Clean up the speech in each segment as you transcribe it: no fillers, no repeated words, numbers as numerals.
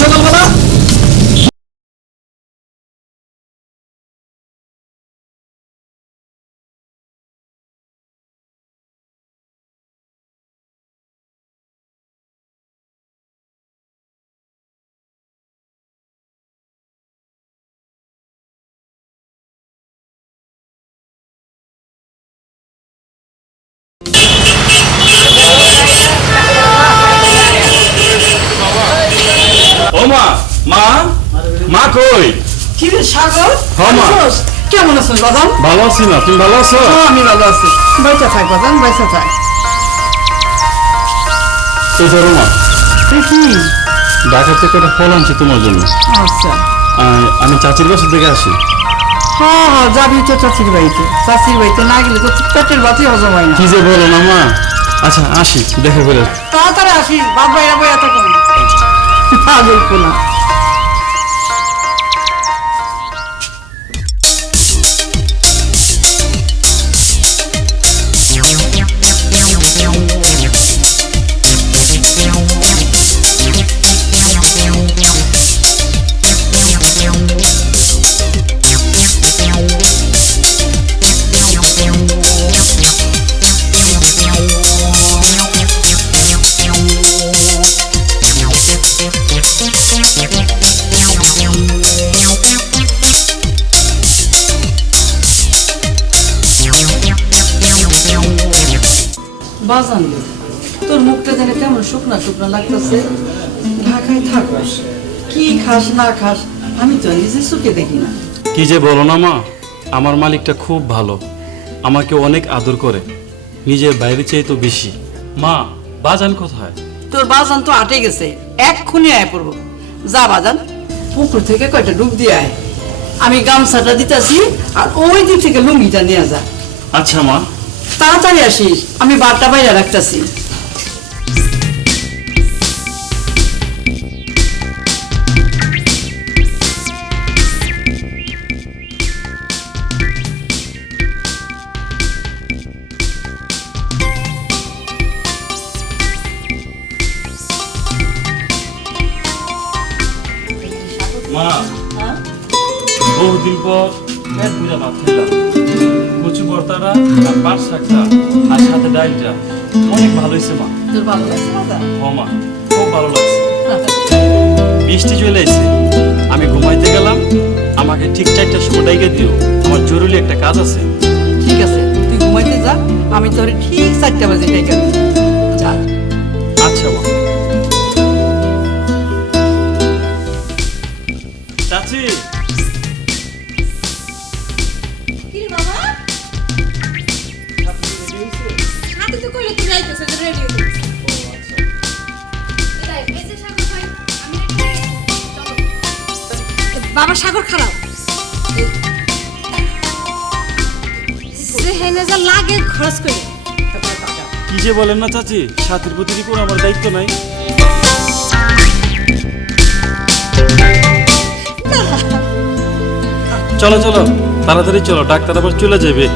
সকালবেলা ও মা মা মা কই কি রে সাগর? হ্যাঁ, মা। আছোস? কেমন আছিস বাদাম? ভালো আছি না তুমি ভালো আছো আমি ভালো আছি। বাইচা থাক বাদাম, বাইচা থাক। এই ধরো মা তুই কি? ঢাকা থেকে একটা ফল আনছি তোমার জন্য আচ্ছা। আমি চাচির বাসা থেকে আসি হ্যাঁ হ্যাঁ, যাবি তো চাচির বাড়িতে। চাচির বাড়িতে না গেলে তো পেটের ভাতই হজম হয় না। কি যে বলো না মা আচ্ছা আসি দেখা করে তাড়াতাড়ি আসিস, বাপ বাইরা বইয়া থাকুন। পাগল পোলা। বাজান রে, তোর মুখটা যেন কেমন শুকনা শুকনা লাগতেছে। ঢাকায় থাকস, কি খাস না খাস আমি তো নিজে চোখে দেখি না। কি যে বলো না মা আমার মালিকটা খুব ভালো আমাকে অনেক আদর করে নিজের বাইরে চেয়ে তো বেশি মা বাজান কোথায় তোর বাজান তো আটে গেছে, এক্ষুনি আয় পড়বো। যা বাজান, পুকুর থেকে কয়টা ডুব দিয়ে আয়। আমি গামছাটা দিতেছি আর ওই দিক থেকে লুঙ্গিটা নিয়ে যা। আচ্ছা মা তাড়াতাড়ি আসিস, আমি বারটা বাইরে রাখতেছি। মা বহুদিন পর পেট পুজা ভাত খেলাম কচু ভর্তাটা আর পাট শাকটা আর সাথে ডালটা অনেক ভালো হয়েছে মা তোর ভালো লাগছে বাজান? ও মা খুব ভালো লাগছে বৃষ্টি চলে এসেছে আমি ঘুমাইতে গেলাম আমাকে ঠিক 4টার সময় ডাইকে দিও আমার জরুরি একটা কাজ আছে ঠিক আছে, তুই ঘুমাইতে যা, আমি তোরে ঠিক 4টা বাজে ডেকে দেব। যা। আচ্ছা মা চাচি কি বাবা? হাতে তো কইলে তুই যাইতেছ যে রেডি হয়ে গেছিস। এটাই এসে সাগর ভাই আমি রেডি চলো। বাবা সাগর খারাপ। সে হেনে যা লাগে খরচ করে। কি যে বলেন না চাচি সাথীর প্রতি কি কোনো আমার দায়িত্ব নাই চলো চলো তাড়াতাড়ি চলো ডাক্তার আবার চলে যাবে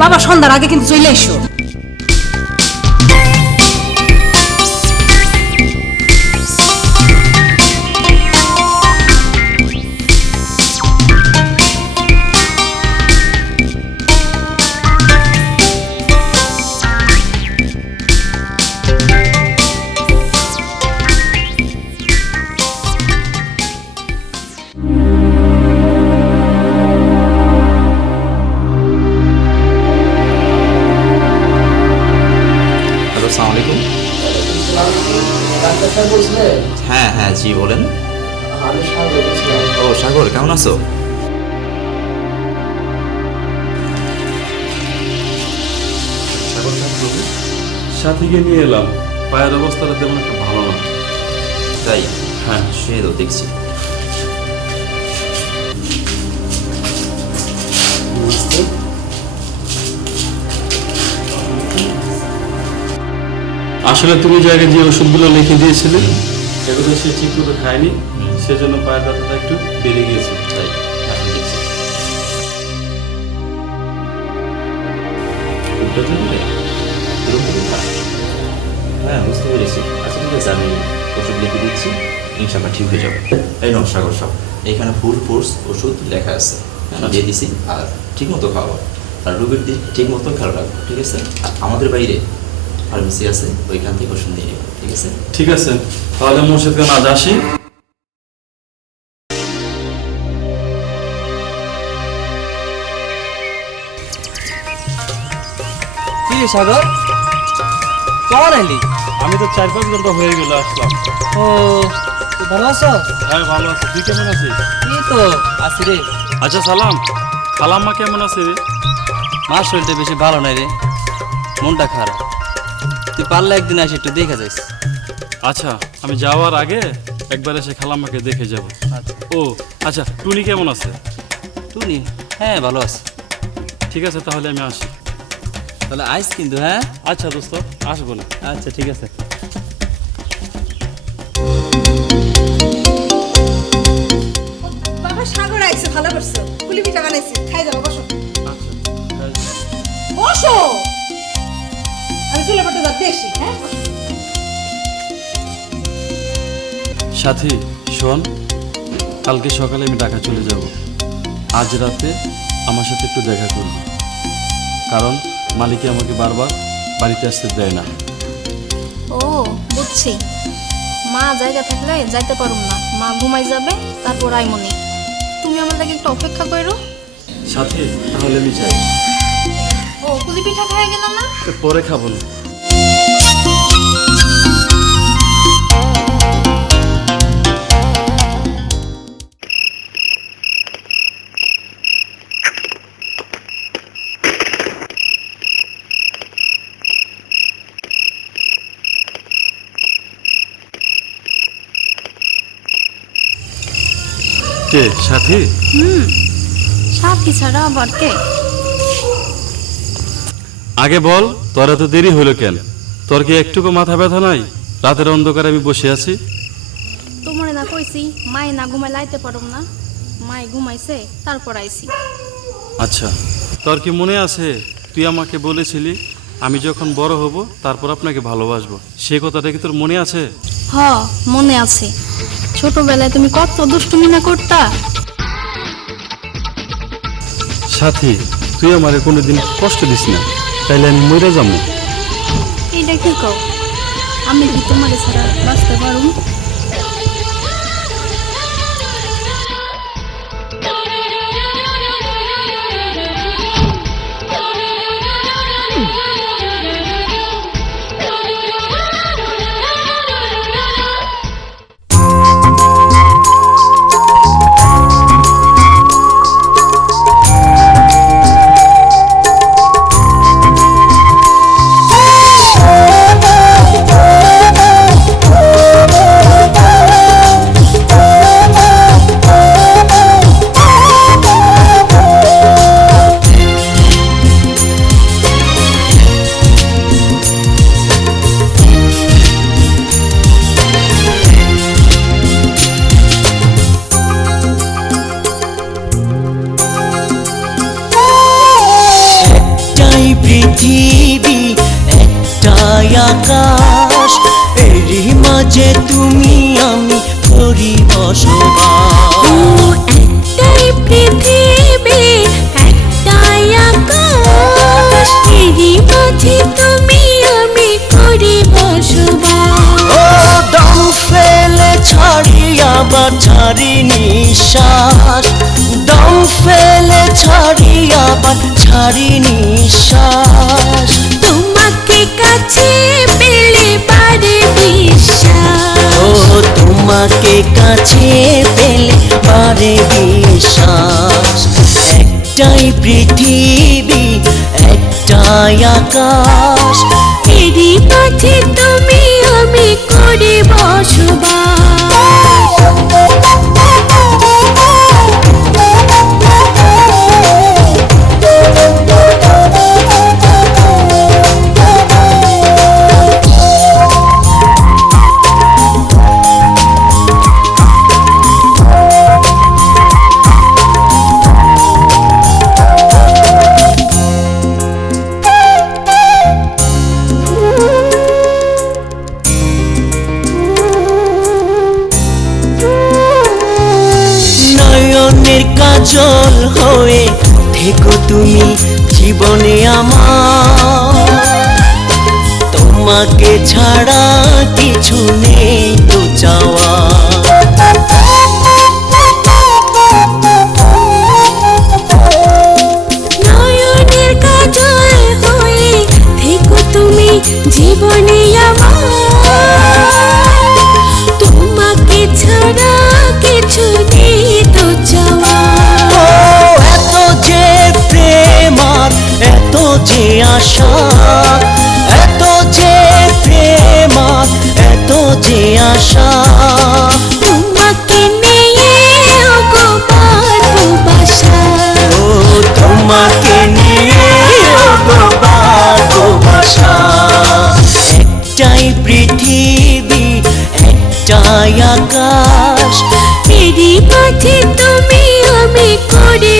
বাবা সন্ধ্যার আগে কিন্তু চলে এসো। আসসালামু আলাইকুম হ্যাঁ হ্যাঁ জি বলেন ও সাগর কেমন আছো সাথীকে নিয়ে এলাম পায়ের অবস্থাটা তেমন একটা ভালো না তাই হ্যাঁ সে তো দেখছি আসলে তুমি যে আগে যে ওষুধগুলো লিখে দিয়েছিলে এগুলো সে ঠিক মতো খায়নি সেজন্য পায়ের ব্যথাটা একটু বেড়ে গিয়েছে তাই হ্যাঁ দেখছি উল্টাতে বলে এরকম কথা? হ্যাঁ বুঝতে পেরেছি আচ্ছা ঠিক আছে আমি ওষুধ লিখে দিচ্ছি, ইনশাল্লাহ ঠিক হয়ে যাবে। এই নাও সাগর সাহেব, এখানে ফুল কোর্স ওষুধ লেখা আছে, দিয়ে দিছি। আর ঠিক মতো খাওয়া, আর রোগীর দিক ঠিক মতো খেয়াল রাখবো, ঠিক আছে? আর আমাদের বাইরে ফার্মেসি আছে, ওইখান থেকে ওষুধ নিয়ে নেবো, ঠিক আছে? ঠিক আছে, তাহলে মুর্শিদ খান আজ আসি। কি রে সাগর, কখন এলি? আমি তো 4-5 ঘন্টা হয়ে গেল আসলাম। ও, তুই ভালো আছো? হ্যাঁ ভালো আছি, তুই কেমন আছিস? এই তো আছি রে। আচ্ছা সালাম, খালাম্মা কেমন আছে রে? মার শরীরটা বেশি ভালো নাই রে, মনটা খারাপ। তুই পারলে একদিন আসি একটু দেখে যাইস। আচ্ছা, আমি যাওয়ার আগে একবার এসে খালাম্মাকে দেখে যাব। ও আচ্ছা, টুনি কেমন আছে? তুই? হ্যাঁ ভালো আছে। ঠিক আছে, তাহলে আমি আসি। তাহলে আইস কিন্তু। হ্যাঁ আচ্ছা দোস্ত, আসবো না। আচ্ছা ঠিক আছে। বাবা সাগর আইছে, ভালো করছো। কুলি পিঠা বানাইছি, খাই যাবো, বসো আচ্ছা বসো। আমি চুলে পাঠে যাতে এসি। হ্যাঁ সাথী শোন, কালকে সকালে আমি ঢাকা চলে যাব। আজ রাতে আমার সাথে একটু দেখা করবি, কারণ মালিকে আমাকে বারবার বাড়িতে আসতে দেয় না। ও বুঝছি, মা জায়গা থাকলে যাইতে পারুম না, মা ঘুমাই যাবে, তারপর আইমনি। তুমি আমার লাগে একটু অপেক্ষা করো। সাথী তাহলে আমি যাই। ও কুলি পিঠা খাইয়া গেল না? পরে খাবো না। কে সাথী? সাথী ছাড়া আবার কে? আগে বল, তোর এত দেরি হলো কেন? তোর কি একটুকু মাথা ব্যথা নাই? রাতের অন্ধকারে আমি বসে আছি। তোমারে না কইছি মায়ে না ঘুমাই লাইতে পারুম না, মায়ে ঘুমাইছে তারপর আইছি। আচ্ছা, তোর কি মনে আছে তুই আমাকে বলেছিলি আমি যখন বড় হব তারপর আপনাকে ভালোবাসবো? সে কথাটা কি তোর মনে আছে? হ মনে আছে, ছোটবেলায় তুমি কত দুষ্টুমি না করতা। সাথী, তুই আমারে কোনোদিন কষ্ট দিস না, তাইলে আমি মরে যাবো। এইটা কি কও? আমি কি তোমারে ছাড়া বাঁচতে পারুম? পৃথিবী একটাই আকাশ, এরই মাঝে তুমি আমি করি বসবাস। একটাই পৃথিবী একটাই আকাশ, এরই মাঝে তুমি আমি করি বসবাস। ও দম ফেলে ছাড়ি আবার ছাড়ি নিঃশ্বাস, দম ফেলে ছাড়ি আবার ছাড়ি নিঃশ্বাস। তোমাকে কাছে পেলে পারে বিশ্বাস, ও তোমাকে কাছে পেলে পারে বিশ্বাস। একটাই পৃথিবী একটাই আকাশ, এরই মাঝে তুমি আমি করি বসবাস। অচল হয়ে থেকো তুমি জীবনে আমার, তোমাকে ছাড়া কিছু নেই তো চাওয়া। নয়নের কাজল হয়ে থেকো তুমি জীবনে আমার, তোমাকে ছাড়া কিছু নেই তো চাওয়া। ও এত যে প্রেম আর এত যে আশা, এত যে প্রেম আর এত যে আশা, তোমাকে নিয়ে ওগো বাঁধবো বাসা। ও তোমাকে নিয়ে ওগো বাঁধবো বাসা। একটাই পৃথিবী একটাই আকাশ, এরই মাঝে তুমি আমি করে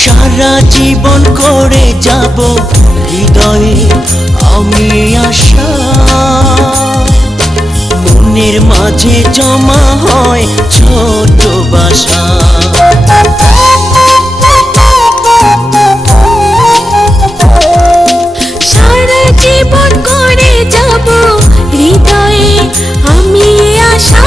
সারা জীবন করে যাব হৃদয়ে আমি আশা, মনের মাঝে জমা হয় ছোট বাসা। সারা জীবন করে যাব হৃদয়ে আমি আশা,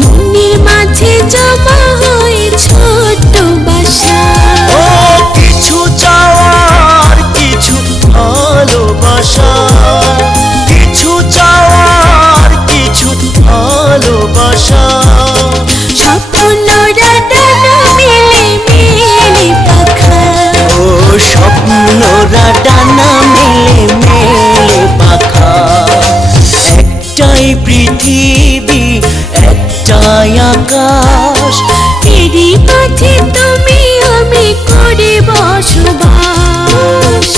মনের মাঝে জমা হয় ছোট বাসা। ও কিছু চাওয়ার কিছু ভালোবাসা, কিছু চাওয়ার কিছু ভালোবাসা। স্বপ্নরা ডানা মেলে মেলে পাখা, ও স্বপ্নরা ডানা মেলে মেলে পাখা। একটাই পৃথিবী একটাই আকাশ, এরই মাঝে তুমি আমি করে বসবাস।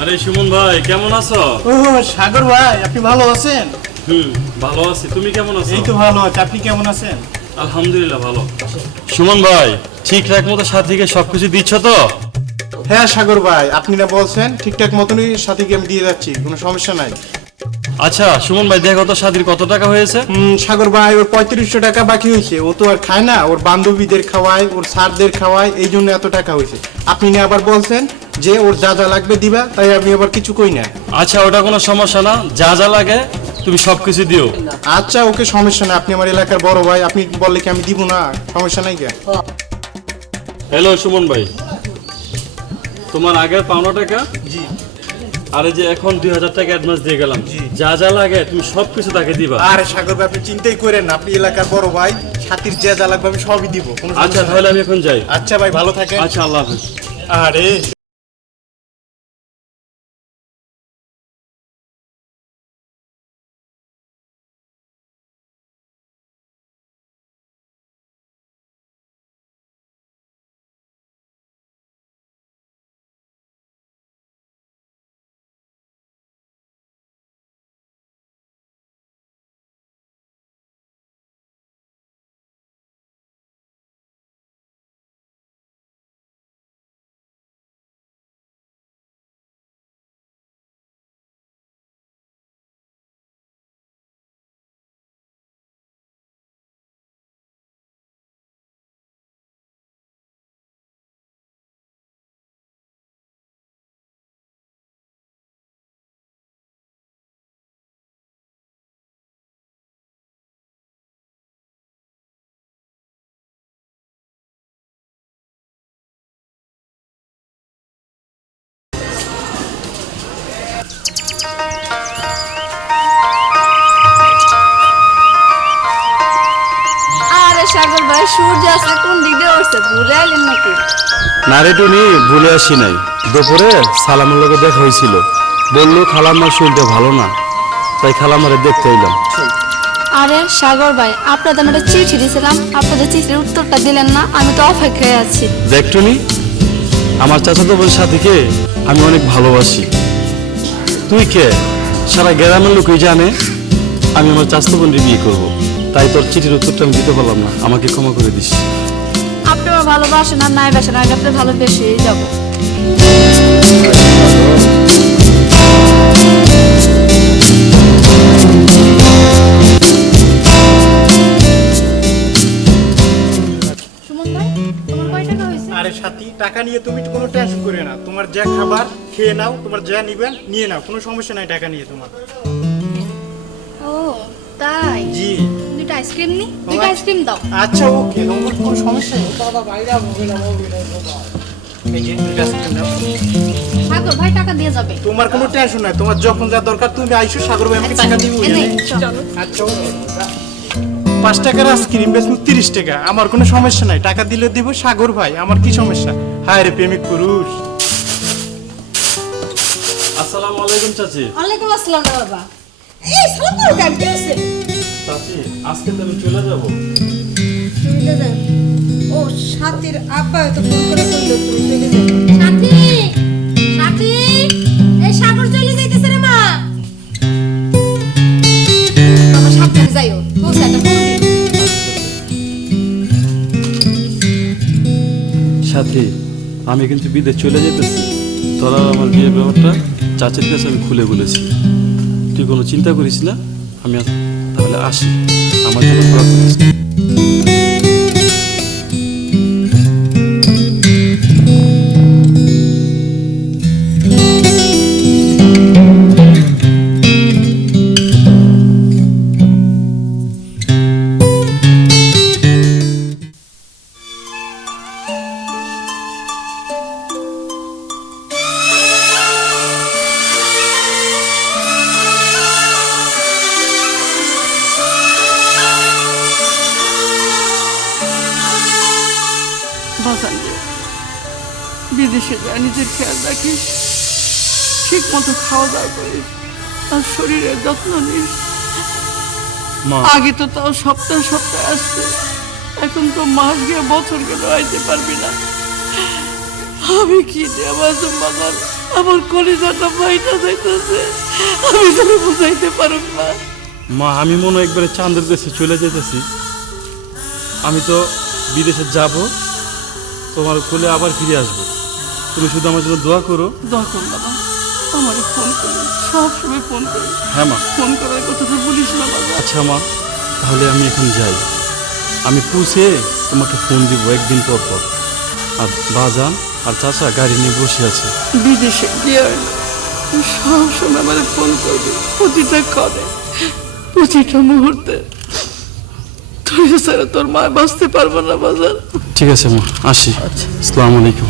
আরে সুমন ভাই কেমন আছো? ও সাগর ভাই, আপনি ভালো আছেন? ভালো আছি, তুমি কেমন আছো? এই তো ভালো আছে, আপনি কেমন আছেন? আলহামদুলিল্লাহ ভালো। সুমন ভাই ঠিকঠাক মতো সাথীকে সবকিছু দিচ্ছ তো? হ্যাঁ সাগর ভাই, আপনি না বলছেন ঠিকঠাক মতনই সাথীকে আমি দিয়ে যাচ্ছি, কোনো সমস্যা নাই। আচ্ছা সুমন ভাই দেখো তো সাথীর কত টাকা হয়েছে? সাগর ভাই ওর 3500 টাকা বাকি হয়েছে। ও তো আর খায় না, ওর বান্ধবীদের খাওয়ায়, ওর স্যারদের খাওয়ায়, এই জন্য এত টাকা হয়েছে। আপনি না আবার বলছেন যে ওর যা যা লাগবে দিবা, তাই আমি আবার কিছু কই না। আচ্ছা ওটা কোনো সমস্যা না, যা যা লাগে তুমি সবকিছু দিও। আচ্ছা ওকে, সমস্যা না, আপনি আমার এলাকার বড় ভাই, আপনি বললে কি আমি দিব না? সমস্যা নাই কে। হ্যালো সুমন ভাই, তোমার আগের পাওনা টাকা জি। আরে যে এখন 2000 টাকা অ্যাডভান্স দিয়ে গেলাম, যা যা লাগে তুমি সবকিছু তাকে দিবা। আরে সাগর ভাই আপনি চিন্তাই করেন না, আপনি এলাকার বড় ভাই, সাথীর যা যা লাগবে আমি সবই দিব, কোনো আচ্ছা সমস্যা নাই। তাহলে আমি এখন যাই। আচ্ছা ভাই, ভালো থাকেন। আচ্ছা আল্লাহ হাফেজ। আরে সূর্য আছে কোন দিক দিয়ে উঠছে ঘুরে এলেন নাকি? না রে টুনি, ভুলে আসি নাই। দুপুরে সালামের লোকে দেখা হয়েছিল, বললো খালাম্মার শরীরটা ভালো না, তাই খালাম্মারে দেখতে এলাম। আরে সাগর ভাই, আপনাদের আমি একটা চিঠি দিয়েছিলাম, আপনাদের চিঠির উত্তরটা দিলেন না, আমি তো অপেক্ষায় আছি। দেখ টুনি, আমার চাচাতো বোন সাথীকে আমি অনেক ভালোবাসি। তুই কে? সারা গ্রামের লোকই জানে আমি আমার চাচাতো বোনকে বিয়ে করবো, তাই তোর চিঠির উত্তরটা আমি দিতে পারলাম না, আমাকে ক্ষমা করে দিস। আপনি আমার ভালোবাসেন আর নাই বাসেন, আমি আপনার ভালোবেসেই যাবো। সুমন ভাই, তোমার কয় টাকা হয়েছে? আরে সাথী, টাকা নিয়ে তুমি কোনো টেনশন করে না, তোমার যা খাবার খেয়ে নাও, তোমার যা নিবেন নিয়ে নাও, কোনো সমস্যা নাই টাকা নিয়ে তোমার। ও তাই? জি। দুটো আইসক্রিম নি, দুটো আইসক্রিম দাও। আচ্ছা ওকে, তোমার কোনো সমস্যা নেই। এই যে, দুইটা আইসক্রিম দাও। সাগর ভাই টাকা দিয়ে যাবে। তোমার কোনো টেনশন নাই, তোমার যখন যা দরকার তুমি আইসো, সাগর ভাই আমাকে টাকা দিবে। এই নে, চলো। আচ্ছা ওকে। 5 টাকার আইসক্রিম বেচবো 30 টাকা, আমার কোনো সমস্যা নাই, টাকা দিলে দিব সাগর ভাই, আমার কি সমস্যা? হায় রে প্রেমিক পুরুষ। আসসালামু আলাইকুম চাচি। ওয়ালাইকুম আসসালাম বাবা। এই সালাম করো কেন, কি হইছে? চাচি, আজকে তো আমি চলে যাবো। চলে যাও। ও সাথীর আব্বা তো ফোন করে কইলো তুমি চলে যাও। সাথী, সাথী, এই সাগর চলে যাইতেছে রে মা। বাবা সাবধানে যাইও, পৌঁছে একটা ফোন দিও। সাথী, আমি কিন্তু বিদেশ চলে যেতেছি। তোরা আমার বিয়ের ব্যাপারটা চাচির কাছে আমি খুলে বলেছি, তুই কোনো চিন্তা করিস না। আমি তাহলে আসি, আমার জন্য দোয়া করিস। বাজান রে, বিদেশে যা নিজের খেয়াল রাখিস, ঠিক মতো খাওয়া দাওয়া করিস আর শরীরের যত্ন নিস। মা, আগে তো তাও সপ্তাহে সপ্তাহে আসছে, এখন তো মাস গিয়ে বছর গেলে আইতে পারবি না। আমি কি দিয়ে বাঁচব বাজার, আমার কলিজাটা বাইটা যাইতেছে, আমি তোকে বুঝাইতে পারব না। মা, আমি মনে হয় একবারে চাঁদের দেশে চলে যেতেছি। আমি তো বিদেশে যাব, তোমার কোলে আবার ফিরে আসবো। তুমি শুধু আমার জন্য দোয়া করো। দোয়া কর বাবা, আমার ফোন করি, সব সময় ফোন করি। হ্যাঁ মা। ফোন করার কথা তো বলিস না বাবা। আচ্ছা মা, তাহলে আমি এখন যাই। আমি পৌঁছে তোমাকে ফোন দিব একদিন পর পর। আর বাজান আর চাচা গাড়ি নিয়ে বসে আছে। বিদেশে গিয়ে সব সময় আমার ফোন করবি, প্রতিটা কলে, প্রতিটা মুহূর্তে। তোর ছাড়া তোর মা বাঁচতে পারবো না বাজার। ঠিক আছে মা, আসি। আসসালামু আলাইকুম।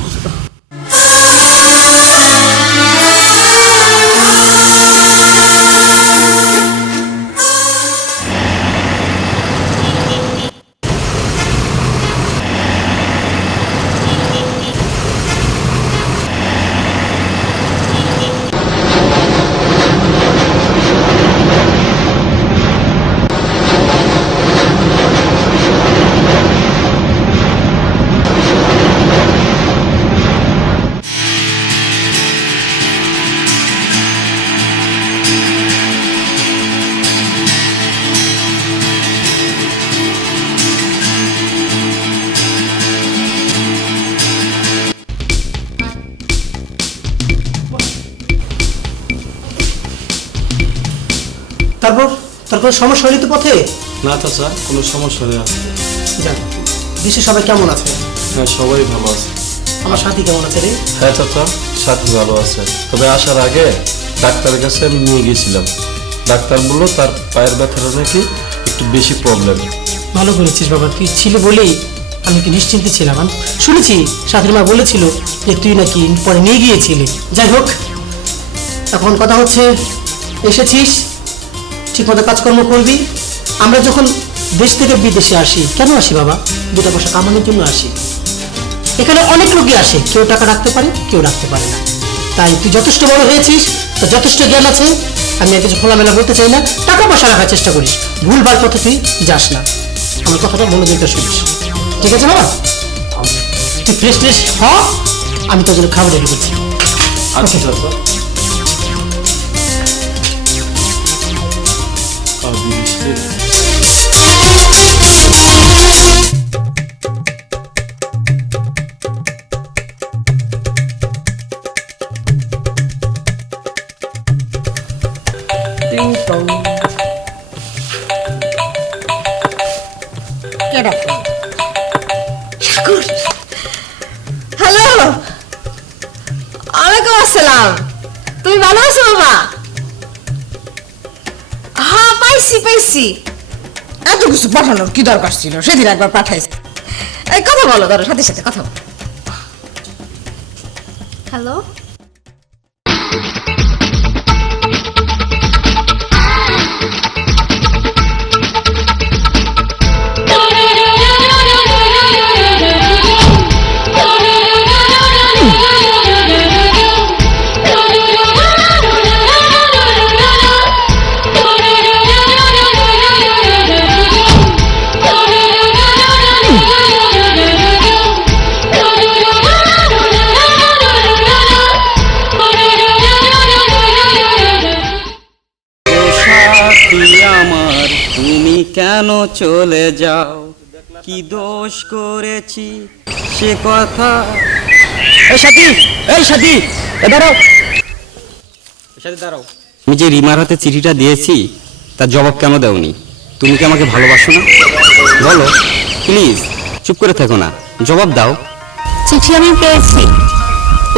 তারপর তারপর সমস্যা হয়নি তো পথে? না চাচা, কোনো সমস্যা নেই। যাক, দেশে সবাই কেমন আছে? হ্যাঁ, সবাই ভালো আছে। আমার সাথী কেমন আছে রে? হ্যাঁ চাচা, সাথী ভালো আছে। তবে আসার আগে ডাক্তারের কাছে আমি নিয়ে গেছিলাম। ডাক্তার বললো তার পায়ের ব্যথাটা নাকি একটু বেশি প্রবলেম। ভালো করেছিস বাবা, তুই ছিলে বলেই আমি কি নিশ্চিন্তে ছিলাম। আমি শুনেছি সাথীর মা বলেছিল যে তুই নাকি পরে নিয়ে গিয়েছিলি। যাই হোক, এখন কথা হচ্ছে এসেছিস, ঠিক মতো কাজকর্ম করবি। আমরা যখন দেশ থেকে বিদেশে আসি কেন আসি বাবা? দুটা পয়সা কামানোর জন্য আসি। এখানে অনেক লোকই আসে, কেউ টাকা রাখতে পারে, কেউ রাখতে পারে না। তাই তুই যথেষ্ট বড় হয়েছিস, তোর যথেষ্ট জ্ঞান আছে, আমি আর কিছু খোলামেলা বলতে চাই না। টাকা পয়সা রাখার চেষ্টা করিস, ভুলভাল পথে তুই যাস না। আমার কথাটা মনোযোগ দিয়ে শুনিস, ঠিক আছে বাবা? তুই ফ্রেশ ফ্রেশ হ, আমি তোর জন্য খাবার রেডি করছি। আচ্ছা চাচা। হ্যালো, ওয়ালাইকুম আসসালাম। তুমি ভালো আছো বাবা? হ্যাঁ পাইছি। এত কিছু পাঠানোর কি দরকার ছিল? সেদিন একবার পাঠাইছি। এই কথা বলো, ধরো সাথে সাথে কথা বলো। হ্যালো, আমার তুমি কেন চলে যাও, কি দোষ করেছি সে কথা। এই সাথী, দাঁড়াও। আমি যে রিমার হাতে চিঠিটা দিয়েছি তার জবাব কেন দাওনি? তুমি কি আমাকে ভালোবাসো না? বলো প্লিজ, চুপ করে থেকো না, জবাব দাও। চিঠি আমি পেয়েছি,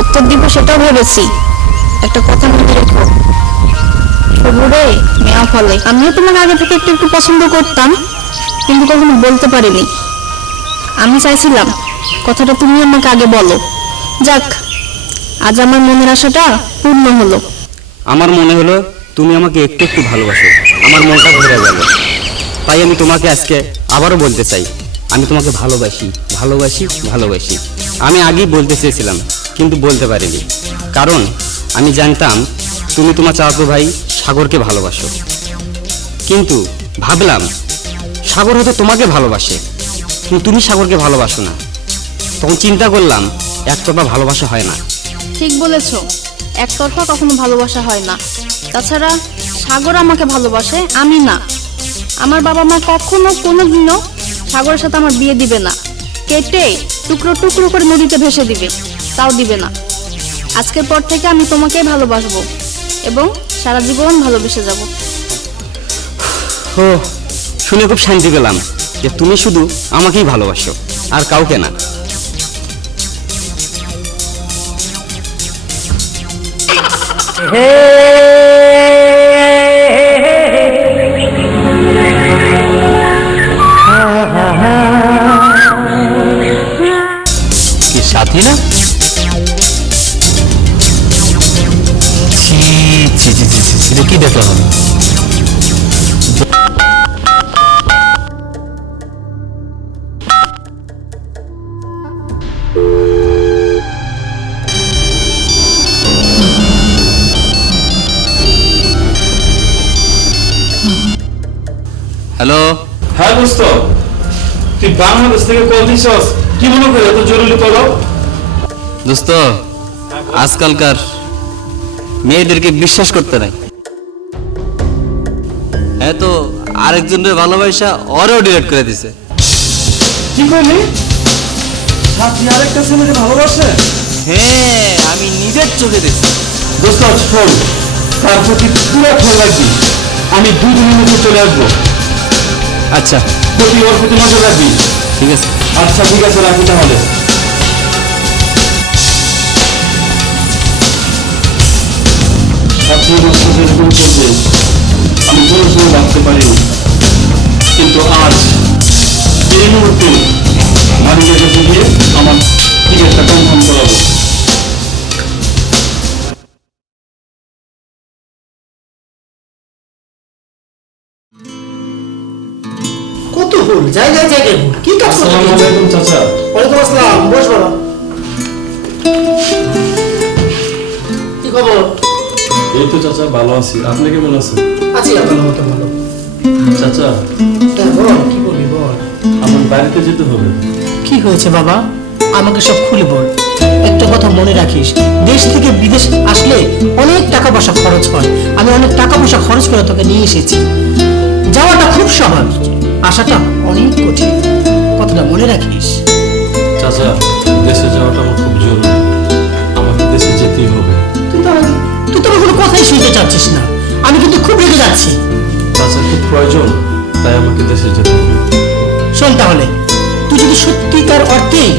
উত্তর দিব সেটাও ভেবেছি। একটা কথা মনে রেখো, সবুরে মেয়া ফলে। আমিও তোমার আগে থেকে একটু একটু পছন্দ করতাম, কিন্তু কখনো বলতে পারিনি। আমি চাইছিলাম কথাটা তুমি আমাকে আগে বলো। যাক, আজ আমার মনের আশাটা পূর্ণ হলো। আমার মনে হলো তুমি আমাকে একটু একটু ভালোবাসো, আমার মনটা ভরে গেল। তাই আমি তোমাকে আজকে আবারও বলতে চাই, আমি তোমাকে ভালোবাসি। আমি আগেই বলতে চেয়েছিলাম কিন্তু বলতে পারিনি, কারণ আমি জানতাম তুমি তোমার চাচাতো ভাই সাগরকে ভালোবাসো। কিন্তু ভাবলাম সাগর হয়তো তোমাকে ভালোবাসে, কিন্তু তুমি সাগরকে ভালোবাসো না। তখন চিন্তা করলাম একতরফা ভালোবাসা হয় না। ঠিক বলেছো, একতরফা কখনো ভালোবাসা হয় না। তাছাড়া সাগর আমাকে ভালোবাসে, আমি না। আমার বাবা মা কখনো কোনোদিনও সাগরের সাথে আমার বিয়ে দিবে না, কেটে টুকরো টুকরো করে নদীতে ভেসে দিবে, তাও দিবে না। আজকের পর থেকে আমি তোমাকেই ভালোবাসবো এবং সারা জীবন ভালোবেসে যাব। ও, শুনে খুব শান্তি পেলাম যে তুমি শুধু আমাকেই ভালোবাসো আর কাউকে না। কি সাথী না? কি দেখলাম? হ্যালো, হ্যাঁ দোস্ত, তুই বাংলাদেশ থেকে কল দিছস, কি মনে করে এত জরুরি কল? দোস্ত, আজকালকার মেয়েদেরকে বিশ্বাস করতে নাই। হ্যাঁ তো আরেকজনের ভালোবাসা ওরেও ডিলেট করে দিছে। কি কইলি? সাথী আরেকটা ছেলেকে ভালোবাসে? হ্যাঁ, আমি নিজের চোখে দেখছি। দোস্ত শোন, তার প্রতি পুরো খেয়াল রাখবি। আমি 2 দিনের মধ্যে চলে আসবো। আচ্ছা প্রতি ওর প্রতি নজর রাখবি। ঠিক আছে। আচ্ছা ঠিক আছে, রাখি তাহলে। সাথী বস্তু যেরকম চলছে আমি কোনো সময় ভাবতে পারিনি, কিন্তু আজ এই মুহূর্তে মালিকের কাছে গিয়ে আমার টিকিটটা কনফার্ম করাবো। কত ভুল, জায়গায় জায়গায় ভুল। কি কাজ করতে আসসালামু গিয়েছো? আলাইকুম চাচা। ওয়ালাইকুম আসসালাম, বস বাবা। কি খবর? এই তো চাচা ভালো আছি, আপনি কেমন আছেন? আছি আপনার মতো ভালো। চাচা, হ্যাঁ, বল, কি বলবি বল। আমার বাড়িতে যেতে হবে। কি হয়েছে বাবা, আমাকে সব খুলে বল। একটা কথা মনে রাখিস, দেশ থেকে বিদেশ আসলে অনেক টাকা পয়সা খরচ হয়। আমি অনেক টাকা পয়সা খরচ করে তোকে নিয়ে এসেছি। যাওয়াটা খুব সহজ, আসাটা অনেক কঠিন, কথাটা মনে রাখিস। চাচা, দেশে যাওয়াটা আমার খুব জরুরি, আমাকে দেশে যেতেই হবে। তুই তো আমার কোনো কথাই শুনতে চাচ্ছিস না, আমি কিন্তু খুব রেগে যাচ্ছি। চাচা, খুব প্রয়োজন, তাই আমাকে দেশে যেতে হবে। শোন তাহলে, তুই যদি সত্যিকার অর্থেই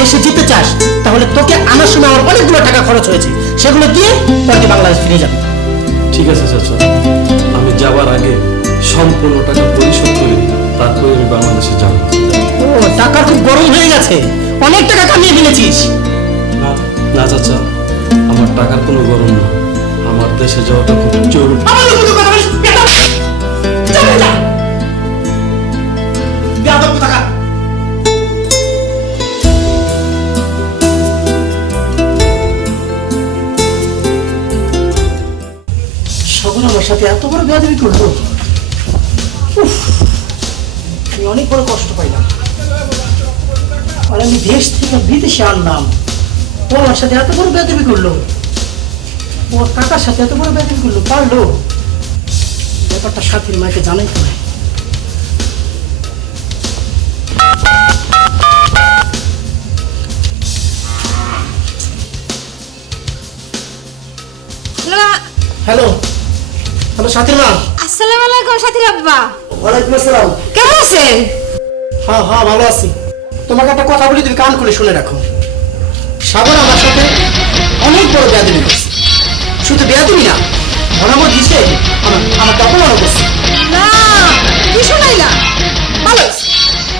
দেশে যেতে চাস, তাহলে তোকে আনার সময় আমার অনেকগুলো টাকা খরচ হয়েছে, সেগুলো দিয়ে তোকে বাংলাদেশ ফিরে যাবে। ঠিক আছে চাচা, আমি যাবার আগে সম্পূর্ণ টাকা পরিশোধ করে তারপরে আমি বাংলাদেশে যাব। ও, টাকা খুব গরম হয়ে গেছে, অনেক টাকা কামিয়ে ফেলেছিস। না চাচা, আমার টাকার কোনো গরম না, আমার দেশে যাওয়াটা খুব জরুরি। আমার লোক কথা বলিস, বেটা! চলে যা! বেয়াদব কোথাকার! শগুন আমার সাথে এত বড় বেয়াদবি করলো। উফ, আমি অনেক বড় কষ্ট পাইলাম। আর আমি দেশ থেকে বিদেশে আনলাম, ও আমার সাথে এত বড় বেয়াদবি করলো। ওর কাকার সাথে এত বড় বেয়াদবি করলো, পারলো? ব্যাপারটা সাথীর মাকে জানাই তো। হ্যালো হ্যালো, সাথীর মা। আসসালামু আলাইকুম সাথীর আব্বা। ওয়ালাইকুম আসসালাম। কেমন আছেন? হ্যাঁ হ্যাঁ, ভালো আছি। তোমাকে একটা কথা বলি, তুমি কান খুলে শুনে রাখো। সাগর আমার সাথে অনেক বড় বেয়াদবি করছে। শুধু বেয়াদবি না, ভরামর দিছে, আমাকে অপমানও করছে। না, কি শুনাইলা? ভালো হয়েছে,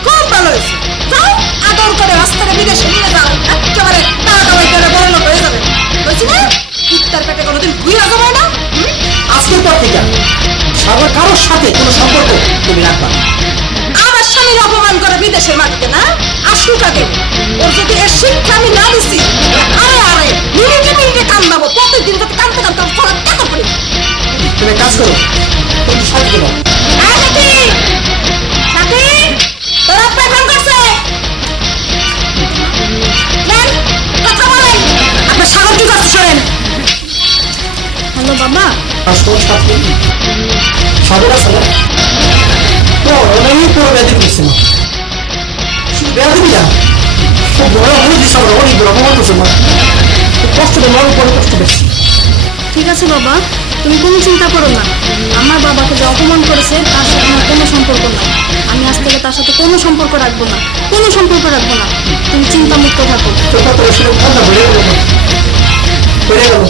খুব ভালো হয়েছে। যাও, আদর করে রাস্তায় বিদেশে নিয়ে যাও, একেবারে টাকা কামাই করে বড় লোক হয়ে যাবে। বলছি না, কুত্তার পেটে কোনোদিন ঘুরে জমায় না। আজকের পর থেকে সাগর কারোর সাথে কোনো সম্পর্ক তুমি রাখবা না। আমার স্বামীর অপমান করে বিদেশের মাটিতে না, আশুকা দেব। ওর যদি এর শিক্ষা আমি না দিছি, আরে আরে মিনিটে মিনিটে কান্দাবো, প্রত্যেকদিন যদি কান্দতে কান্দতে ফলার টাকা পড়ে। তুমি এক কাজ করো, তুমি সাথে দেবো। সাথী, সাথী, তোর আব্বা ফোন করছে। নেন, কথা বলেন। আপনার সাগর কি করছে শোনেন। হ্যালো বাবা। আর শোন সাথী, সাগর আছে না, তো অনেক বড় বেয়াদবি করছে মা। শুধু বেয়াদবি না, খুব বড় হয়ে দিচ্ছে, আমরা অনেক বড় অপমান করছে মা। কষ্ট দেবো, অনেক বড় কষ্ট পেয়েছি। ঠিক আছে বাবা, তুমি কোনো চিন্তা করো না। আমার বাবাকে যে অপমান করেছে তার সাথে আমার কোনো সম্পর্ক নাই। আমি আজ থেকে তার সাথে কোনো সম্পর্ক রাখবো না, কোনো সম্পর্ক রাখবো না। তুমি চিন্তামুক্ত থাকো। তোর কথা শুনে ঠান্ডা ভরে গেল মা, ভরে গেল।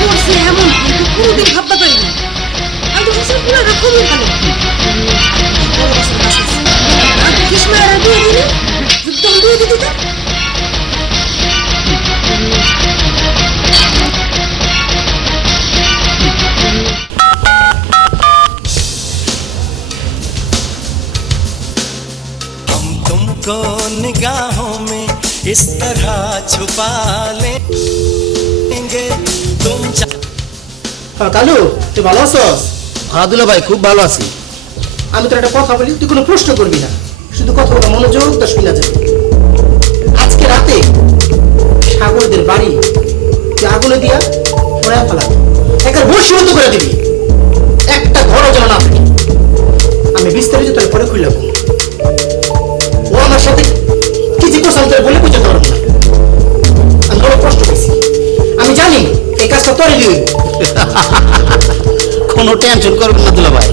করছে এমন কিন্তু কোনোদিন ভাবতে পারিনি। আমি তো ভাবছিলাম পুরোটা খুবই ভালো। বড় বছর কাছে আমি কৃষ্ণার বিয়ে দিলে যুদ্ধ বিয়ে দিতে দিতে हम तुमको निगाहों में इस तरह छुपा लेंगे तुम হ্যাঁ কালু, তুই ভালো আছস? হাদুল্লা ভাই, খুব ভালো আছি। আমি তোর একটা কথা বলি, তুই কোনো প্রশ্ন করবি না, শুধু কথাটা মনোযোগ তা শুনে যাবে। আজকে রাতে সাগরদের বাড়ি তুই আগুনে দিয়া পড়ে ফেলাবি, একবার বসীভূত করে দিবি, একটা ঘরও যেন না থাকে। আমি বিস্তারিত তোর পরে খুললাম। ও আমার সাথে কি যে করছে আমি তোর বলে বুঝতে পারবো না। আমি বড় কষ্ট পেয়েছি, আমি জানি এই কাজটা তোরই দিবি। কোনো টেনশন করবেন না দুলা ভাই,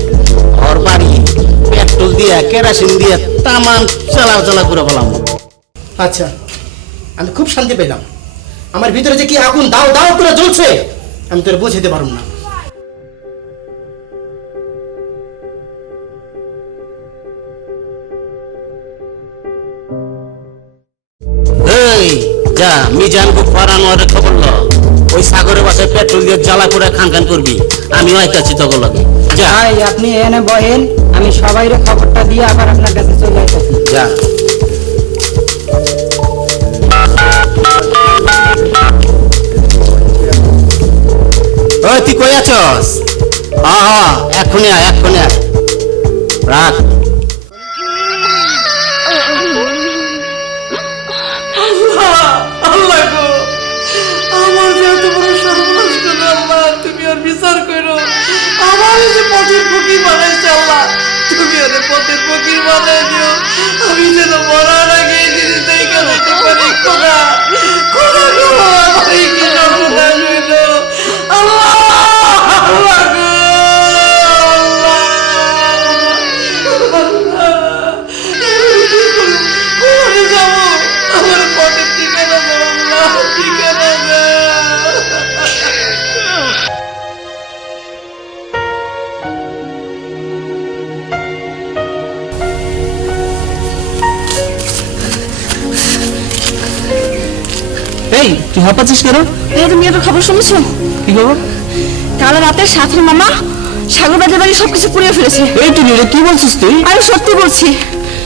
ওর বাড়ি পেট্রোল দিয়া কেরাসিন দিয়া তামান চালা করে ফেলাম। আচ্ছা, আমি খুব শান্তি পেলাম। আমার ভিতরে যে কি আগুন দাও দাও করে জ্বলছে আমি তোর বুঝাইতে পারব না। যা মিজানকে ফরানোয়ারে খবর ল ওই সাগরের বাসায় পেট্রোল দিয়ে জ্বালা করে খান খান করবি আমিও আইতাছি তখন লাগে যা ভাই আপনি এনে বহেন, আমি সবাইরে খবরটা দিয়ে আবার আপনার কাছে চলে আসতেছি। যা ওই তুই কই আছস? হ্যাঁ এক্ষুনি আয় রাখ। আল্লাহ গো, আমার যে এত বড় সর্বনাশ করলো আল্লাহ, তুমি আর বিচার করো। আমার যে পথের ফকির বানাইছে আল্লাহ, তুমি ওদের পথের ফকির বানাই দিও। আমি যেন মরার আগে এই জিনিসটাই কাটাতে পারি। খোদা খোদা গো, আমার এই কি সর্বনাশ হইল আল্লাহ, আল্লাহ গো, কোথায় যাবো? আমার পথের ঠিকানা দাও আল্লাহ, ঠিকানা দাও। এই তুই হাঁপাচ্ছিস কেন? এই তুমি একটা খবর শুনেছো? কি খবর? কাল রাতে সাথীর মামা সাগর বাজার বাড়ি সবকিছু পুড়িয়ে ফেলেছে। এই তুই রে, কি বলছিস তুই? আমি সত্যি বলছি।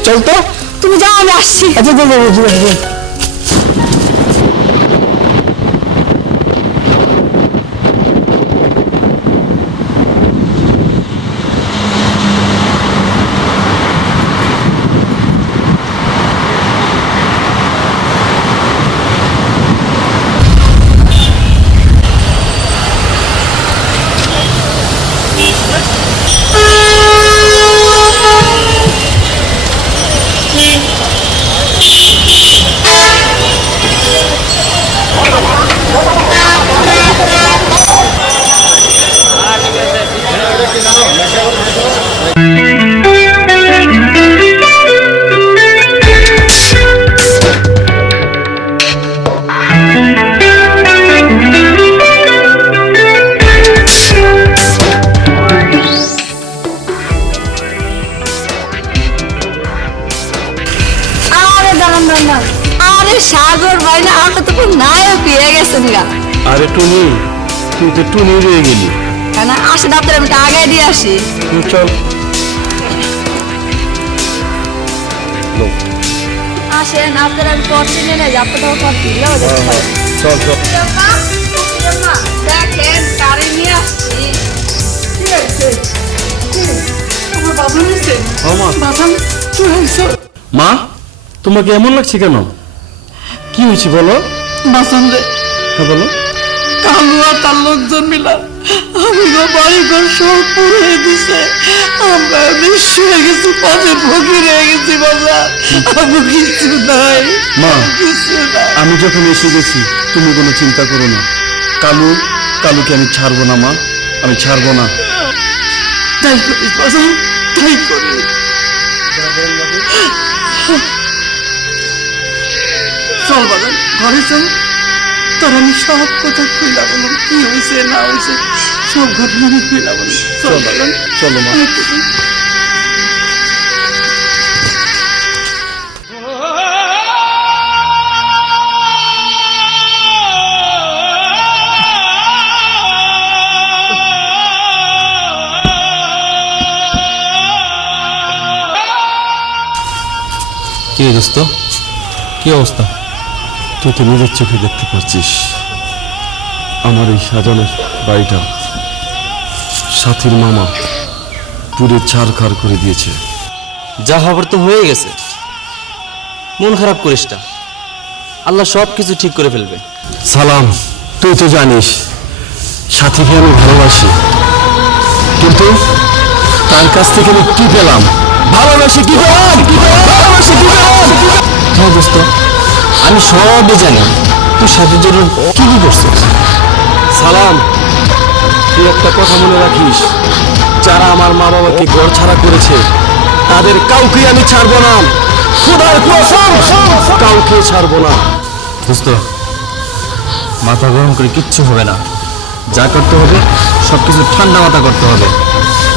চল তো। তুমি যাও, আমি আসছি। আচ্ছা আরে সাগর ভাই না, আমরা তো নায়ক হয়ে গেছেন গা। আরে টুনি, তুই তো টুনি রয়ে গেলি। কেন আসে ডাক্তার, আমি আগে দিয়ে আসি। চল আসেন আপনার, আমি করছি নেই আপনার করছি। চল চল। দেখেন গাড়ি নিয়ে আসছি। কি হয়েছে? আমার বাবা হয়েছে? মা বাবা কি হয়েছে? মা, তোমাকে এমন লাগছে কেন? কি হয়েছে বলো? বাসান রে, হ্যাঁ বলো। কালুয়া তার লোকজন মিলা আমি বাড়ি ঘর সব পুড়ে দিছে। আমরা নিঃস্ব হয়ে গেছি, পথের ফকির হয়ে গেছি বাবা। আমি কিছু নাই মা, কিছু নাই। আমি যখন এসে গেছি তুমি কোনো চিন্তা করো না। কালুকে আমি ছাড়বো না মা, আমি ছাড়বো না। তাই করিস বাসান, তাই করিস। চল বাজান, ঘরে চল। তোর আমি সব কথা খুইলা বললাম, কি হয়েছে না হয়েছে সব ঘটনা আমি খুইলা বললাম। চল বাজান, চলো মা। কি দোস্ত, কি অবস্থা? তুই তো নিজের চোখে দেখতে পাচ্ছিস আমার এই সাজানের বাড়িটা সাথীর মামা পুরে ছাড়খাড় করে দিয়েছে। যা হবার তো হয়ে গেছে, মন খারাপ করিস না, আল্লাহ সব কিছু ঠিক করে ফেলবে। সালাম, তুই তো জানিস সাথীকে আমি ভালোবাসি, কিন্তু তার কাছ থেকে আমি কি পেলাম? ভালোবাসি কি পেলাম? ভালোবাসি কি পেলাম? হ্যাঁ দোস্ত, আমি সবই জানি তুই সাথীর জন্য কি কি করছিস। সালাম, তুই একটা কথা মনে রাখিস, যারা আমার মা বাবাকে ঘর ছাড়া করেছে তাদের কাউকে আমি ছাড়বো না। খোদার কসম, কাউকে ছাড়বো না। দোস্ত, মাথা গরম করে কিচ্ছু হবে না, যা করতে হবে সবকিছু ঠান্ডা মাথা করতে হবে।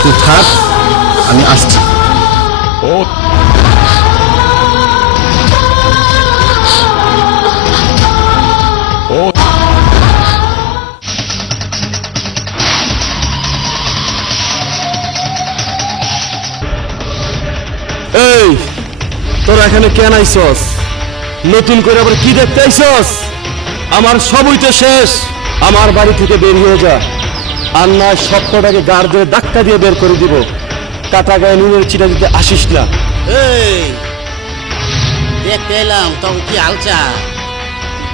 তুই থাক, আমি আসছি। এই তোরা এখানে কেন আইছস? নতুন করে আবার কি দেখতে আইছস? আমার সবই তো শেষ। আমার বাড়ি থেকে বের হয়ে যা, আর না সবকটাকে গাড় ধরে ধাক্কা দিয়ে বের করে দিব। কাটা গায়ে নুনের চিটা দিতে আসিস না। এই দেখতে এলাম তখন কি হালচা,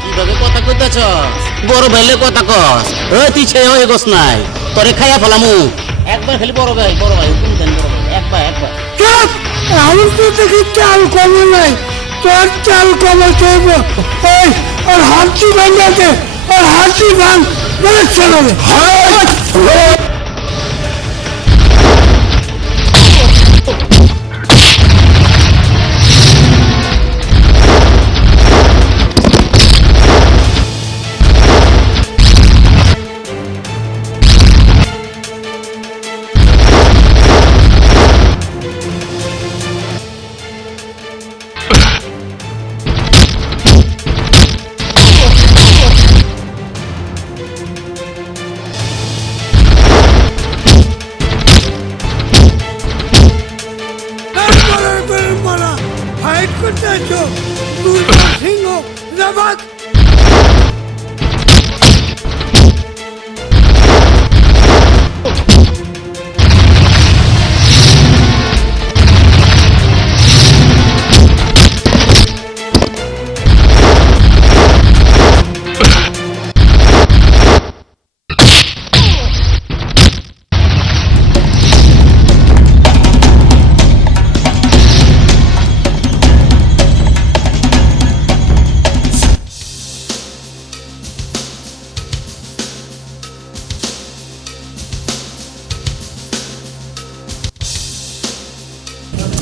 কিভাবে কথা কইতেছ? বড় ভাইলে কথা কস, ওই তুই ছেলে হয়ে গছ নাই, তোরে খাইয়া ফেলামু। একবার খালি বড় ভাই হুকুম দেন, বড় ভাই একবার। আমার তো দেখি চাল কমে নাই, তোর চাল কমে চাইব। এই ওর হাতি ভাঙাতে, ওর হাতি ভাঙ বলে চলবে। ফাইট করতে আছো তুই সিংহ জামাত।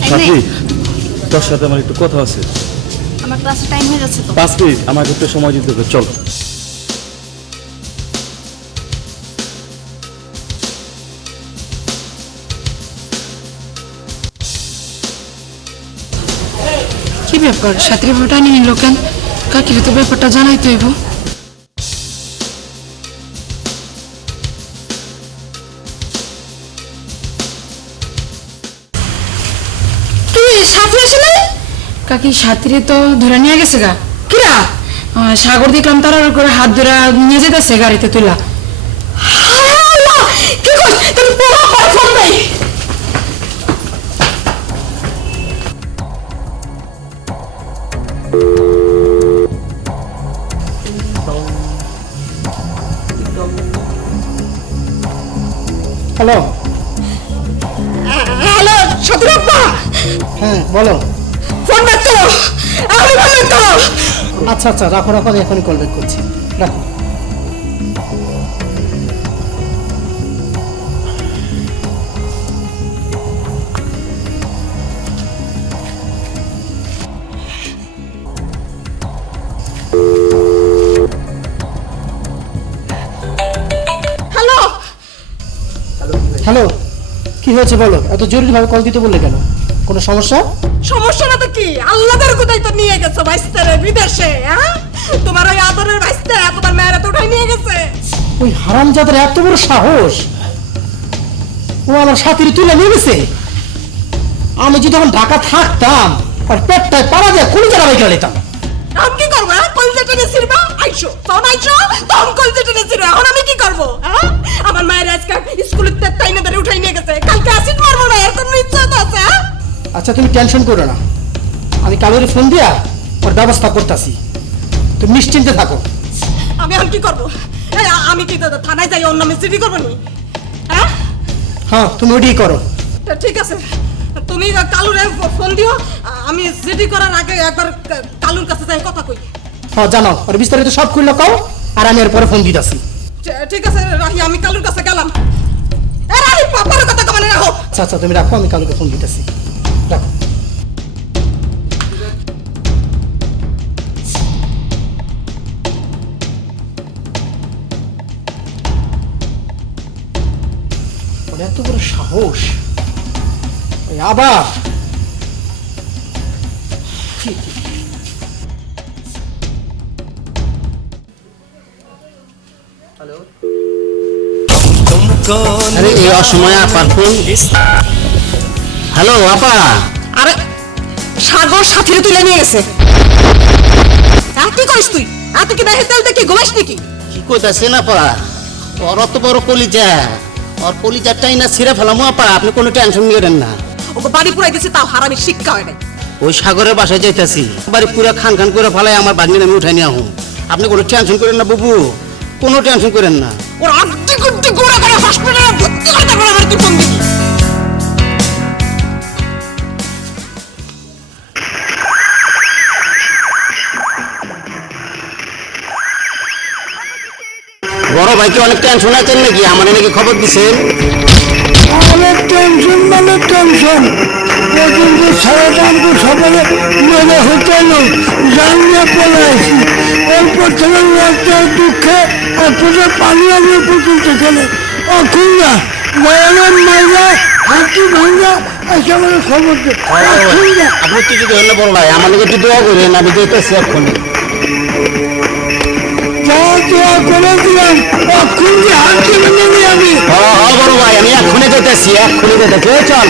সাথী, তোর সাথে আমার একটু কথা আছে। আমার ক্লাসে টাইম হয়ে যাচ্ছে তো। 5 মিনিট আমাকে একটু সময় দিতে হবে, চল। কি ব্যাপার, সাথী ব্যাপারটা নিয়ে নিল কেন? কাকিরে তো ব্যাপারটা জানাই তো হইব। সাথে আসলে কাকি সাথীরে তো ধরে নিয়ে গেছে গা। কিরা? সাগর দেখলাম তার করে হাত ধরে নিয়ে যেতেছে গাড়িতে তুলা। কি কর তুমি পোলা পর ফোন নাই। হ্যালো, হ্যালো সতীরাপ্পা, হ্যাঁ বলো। ফোন ব্যাক করো, আমি ফোন ব্যাক করো। আচ্ছা আচ্ছা, রাখো রাখো, আমি এখনই কল ব্যাক করছি, রাখো। হ্যালো হ্যালো, কি হয়েছে বলো? এত জরুরিভাবে কল দিতে বললে কেন? কোনো সমস্যা? সমস্যা না তো কি, আল্লাহদের কোথায় তো নিয়ে গেছো ভাইস্তারে বিদেশে। হ্যাঁ, তোমার ওই আদরের ভাইস্তা তোমার মেয়েরা তো উঠাই নিয়ে গেছে। ওই হারামজাদার এত বড় সাহস, ও আমার সাথীর তুলে নিয়ে গেছে। আমি যদি তখন ঢাকা থাকতাম আর পেটটায় পাড়া দিয়ে কোন জায়গা বাইকে নিতাম। আমি কি করবো? কলজেটা নিয়ে ছিড়বা, আইসো তখন আইসো, তখন কলজেটা নিয়ে ছিড়বা। এখন আমি কি করবো? হ্যাঁ, আমার মায়ের আজকে স্কুলের টাইমে ধরে উঠাই নিয়ে গেছে, কালকে আসিট মারবো না, এর কোনো ইচ্ছা তো আছে। আচ্ছা তুমি টেনশন করো না, আমি কালোরে ফোন দিয়া ওর ব্যবস্থা করতেছি, তুমি নিশ্চিন্তে থাকো। আমি এখন কি করবো? আমি কি থানায় যাই ওর নামে সিডি করবো নি? হ্যাঁ হ্যাঁ, তুমি ওইটাই করো। ঠিক আছে, তুমি কালুরে ফোন দিও, আমি সিডি করার আগে একবার কালুর কাছে যাই কথা কই। হ্যাঁ জানাও, আর বিস্তারিত সব খুললো কও, আর আমি এর পরে ফোন দিতেছি। ঠিক আছে রাহি, আমি কালুর কাছে গেলাম। রাহি পাপার কথা কমানে রাখো। আচ্ছা আচ্ছা, তুমি রাখো, আমি কালুকে ফোন দিতেছি, রাখো। ওর এত বড় সাহস, ওই আবার আরে এই অসময়ে আপার ফোন। হ্যালো আপা। আরে সাগর সাথীরে তুলে নিয়ে গেছে। হ্যাঁ কি করিস তুই? তুই কি দেহের তেল দেখি ঘুমাইস নাকি? কি কইতাছে না পা ওর অত বড় কলিজা, ওর কলিজাটাই না ছিঁড়ে ফেলামো আপা, আপনি কোনো টেনশন নিয়েন না। ওকে বাড়ি পুরাই দিছে, তাও হারামি শিক্ষা হয় নাই। ওই সাগরের বাসায় যাইতাছি, বাড়ি পুরো খান খান করে ফেলাই আমার বাগনির আমি উঠাই নিয়ে আহুম। আপনি কোনো টেনশন করেন না বাবু, কোনো টেনশন করেন না। ওর আড্ডি গুড্ডি গোড়া করে হসপিটালে ভর্তি করে তারপরে আবার তুই ফোন দিবি। বড় ভাইকে অনেক টেনশন আছেন নাকি? আমার নাকি খবর দিছেন? অনেক টেনশন মানে টেনশন। ও কিন্তু সারাটা আমাকে সকালে মেরে হোটেলে জানিয়ে পড়ে আসি। এরপর থেকে একটা দুঃখে একটা পানি আমি পর্যন্ত খেলে অখুন্দা গরমের মাইরা হাঁটু ভাঙ্গা একেবারে খবর দে অখুন্দা। আপনি তো যদি হলে বড় ভাই আমার নাকি একটু দোয়া করেন, আমি যেতেছি এক্ষুনি। যা দোয়া করে দিলাম অখুন্দি হাঁটতে ভেঙে নিয়ে আমি। বড় ভাই আমি এক্ষুনি যেতেছি, এক্ষুনি যেতেছি। এই চল।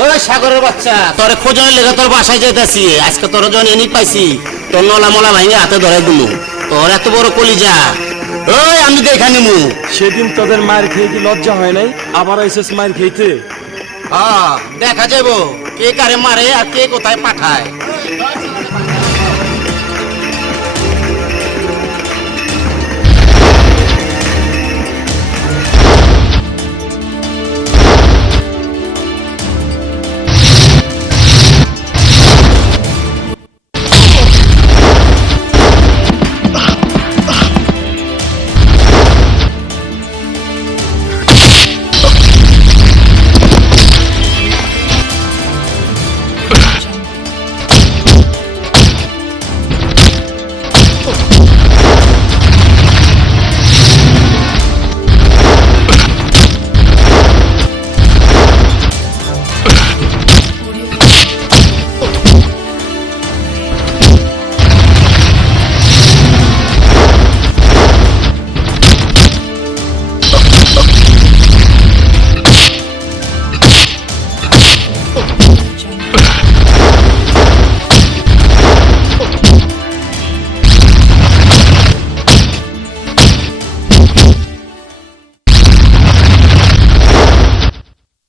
ওই সাগরের বাচ্চা, তোরে খোঁজনের লেগে তোর বাসায় যেতেছি। আজকে তোর জন এনি পাইছি, তোর নলা মলা ভাঙে হাতে ধরে দিমু। তোর এত বড় কলিজা, ওই আমি দেখা নিমু। সেদিন তোদের মার খেয়ে কি লজ্জা হয় নাই? আবার আইসেস মার খেইতে? হ্যাঁ দেখা যাবো কে কারে মারে আর কে কোথায় পাঠায়।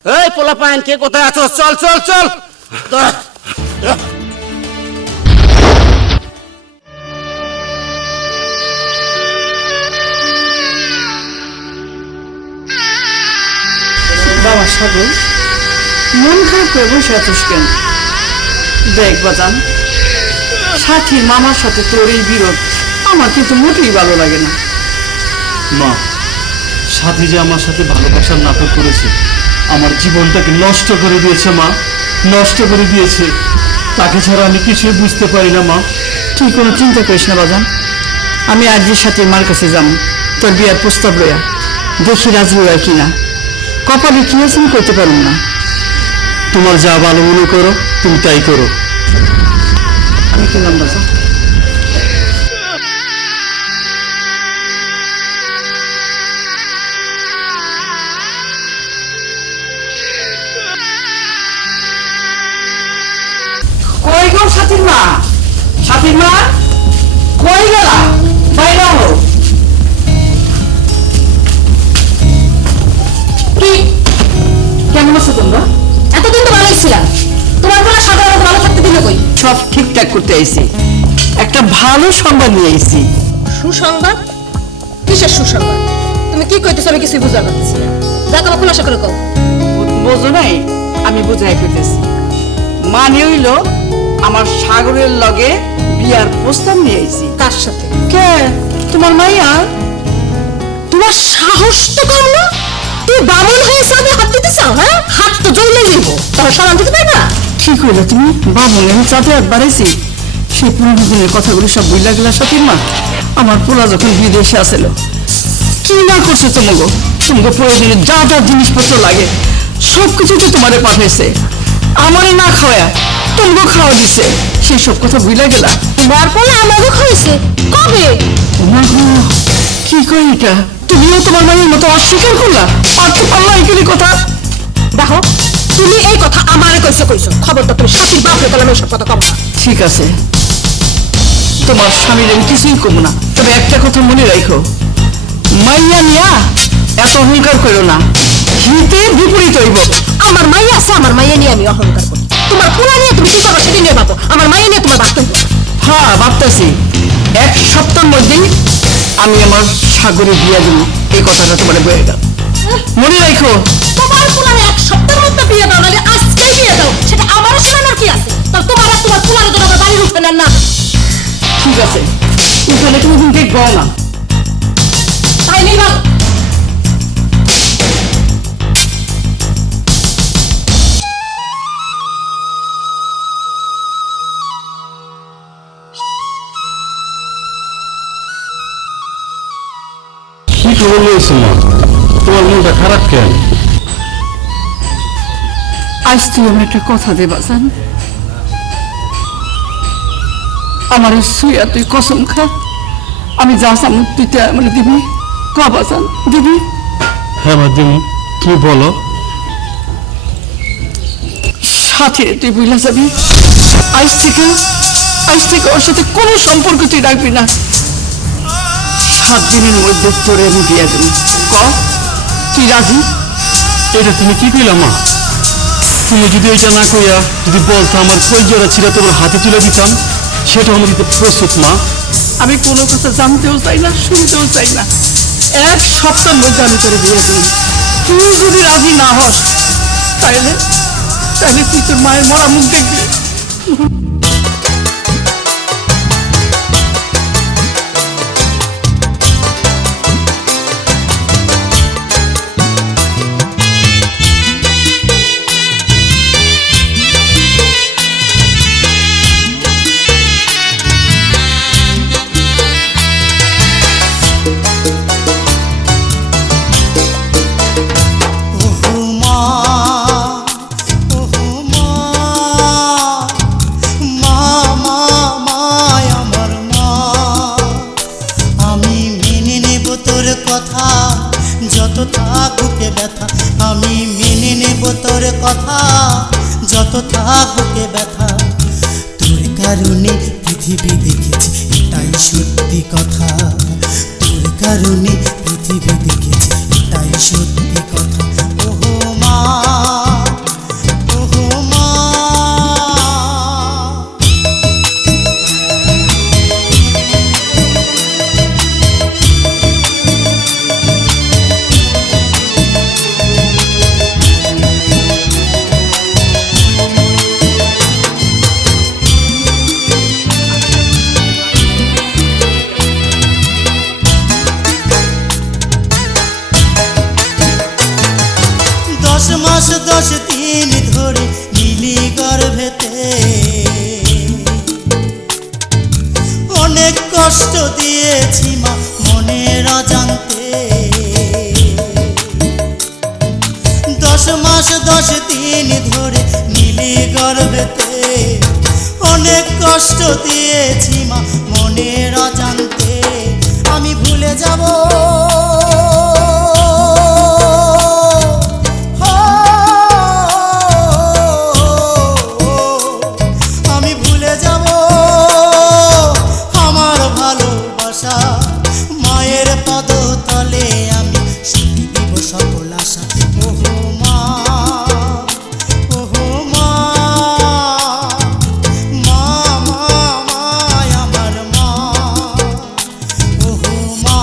এই পোলা পায়ন কে কোথায় আছো? চল চল চল। বাবা সাগর, মন খারাপ করে বসে আছিস কেন? দেখ বাজান, সাথীর মামার সাথে তোর এই বিরোধ আমার কিন্তু মোটেই ভালো লাগে না। মা, সাথী যে আমার সাথে ভালোবাসার নাটক করেছে, আমার জীবনটাকে নষ্ট করে দিয়েছে মা, নষ্ট করে দিয়েছে। তাকে ছাড়া আমি কিছুই বুঝতে পারি না মা। তুই কোনো চিন্তা করিস না বাজান, আমি আজকের সাথে মার কাছে যাবো তোর বিয়ার প্রস্তাব লইয়া, দেখি রাজি হয় কিনা। কপালে কি আছে আমি করতে পারব না। তোমার যা ভালো মনে করো তুমি তাই করো। আমি কিনলাম বাজান। কই গো সাথীর মা? সাথীর মা কই গেলা? বাইরে হো। কি কেমন আছো তোমরা? এতদিন তো ভালোই ছিলাম, তোমার বলা সাগর আমাকে ভালো থাকতে দিল কই? সব ঠিকঠাক করতে আইছি, একটা ভালো সংবাদ নিয়ে আইছি। সুসংবাদ? কিসের সুসংবাদ? তুমি কি কইতেছো আমি কিছুই বুঝতে পারতেছি না। যা তোমার খোলাসা করে কও। বোঝো নাই, আমি বুঝাই কইতেছি। মানে হইল আমার সাগরের লগে বিয়ার প্রস্তাব নিয়ে আইছি। কার সাথে? কে? তোমার মাইয়া। তোমার সাহস তো কম না, তুই বামন হয়ে সামনে হাত দিতে চাও? হ্যাঁ, হাত তো জ্বললেই দিব, তাহলে সালাম দিতে পারবে না? ঠিক হইলো তুমি বামন, আমি চাঁদে হাত বাড়াইছি। সেই পুরনো দিনের কথাগুলো সব বইলা গেলা সাথীর মা। আমার পোলা যখন বিদেশে আসেল, কি না করছে তোমাকে? তোমাকে প্রয়োজনে যা যা জিনিসপত্র লাগে সব কিছু তো তোমারে পাঠাইছে, আমারে না খাওয়া তোমাকে খাওয়া দিছে, সেই সব কথা ভুলে গেলা? তোমার বলে আমারও খাইছে কবে? ওমা গো, কি কই এটা? তুমিও তোমার মায়ের মতো অস্বীকার করলা, পারতে পারলা এখানে কথা? দেখো তুমি এই কথা আমারে কইছো খবরটা তুমি সাথীর বাপরে বললাম এইসব কথা কম না। ঠিক আছে, তোমার স্বামীর আমি কিছুই কম না, তবে একটা কথা মনে রাখো, মাইয়া নিয়া এত অহংকার করো না, হিতে বিপরীত হইব। আমার মাইয়া আছে, আমার মাইয়া নিয়ে আমি অহংকার করি। তোমার পোলা নিয়ে তুমি কি করো সেদিন নিয়ে ভাবো, আমার মাইয়া নিয়ে তোমার ভাবতে হইব। হ্যাঁ ভাবতেছি, 1 সপ্তাহের মধ্যেই আমি আমার সাগরে বিয়া দেব, এই কথাটা তোমার বয়ে গেল, মনে রাখো। তোমার পোলারে 1 সপ্তাহের মধ্যে বিয়ে দাও, নাহলে আজকেই বিয়ে দাও, সেটা আমার শোনানোর কি আছে? তাহলে তোমার আর তোমার পোলারে তো আমার বাড়ির উঠে নেন না। ঠিক আছে, এখানে তুমি দেখবো না, তাই নেই ভালো। কি খবর নিয়েছো মা? তোমার মনটা খারাপ কেন? আজ তুই আমার একটা কথা দে বাজান, আমার সুইয়া তুই কসম খা, আমি যা চামু তুই মানে দিবি, ক বাজান দিবি? হ্যাঁ মাধ্যম, তুমি বলো। সাথে তুই বুঝলা যাবি, আজ থেকে ওর সাথে কোনো সম্পর্ক তুই রাখবি না, 7 দিনের মধ্যে তোরে আমি বিয়ে দেব, ক তুই রাজি? এটা তুমি কি কইলা মা? তুমি যদি এটা না কইয়া যদি বলতো আমার কলজোড়া ছিল তোমার হাতে তুলে দিতাম, সেটা আমি দিতে প্রস্তুত মা। আমি কোনো কথা জানতেও চাই না, শুনতেও চাই না, 1 সপ্তাহের মধ্যে আমি তোরে বিয়ে দেব। তুই যদি রাজি না হস তাহলে তুই তোর মায়ের মরা মুখ দেখবি। যত থাক বুকে ব্যথা, তোর কারণে পৃথিবী দেখেছি, এটাই সত্যি কথা। তোর কারণে পৃথিবী দেখেছি, এটাই সত্যি কথা। ওহো মা, ওহো মা। মাস 10 দিন ধরে নীলি গর্ভেতে অনেক কষ্ট দিয়েছি মা মনের অজান্তে। 10 মাস 10 দিন ধরে নীলি গর্ভেতে অনেক কষ্ট দিয়েছি মা মনের অজান্তে। আমি ভুলে যাব মায়ের পদতলে, আমি সত্যি দিব সকল আশা। ওহো মা, ওহো মা, মা মা মা আমার মা। ওহো মা,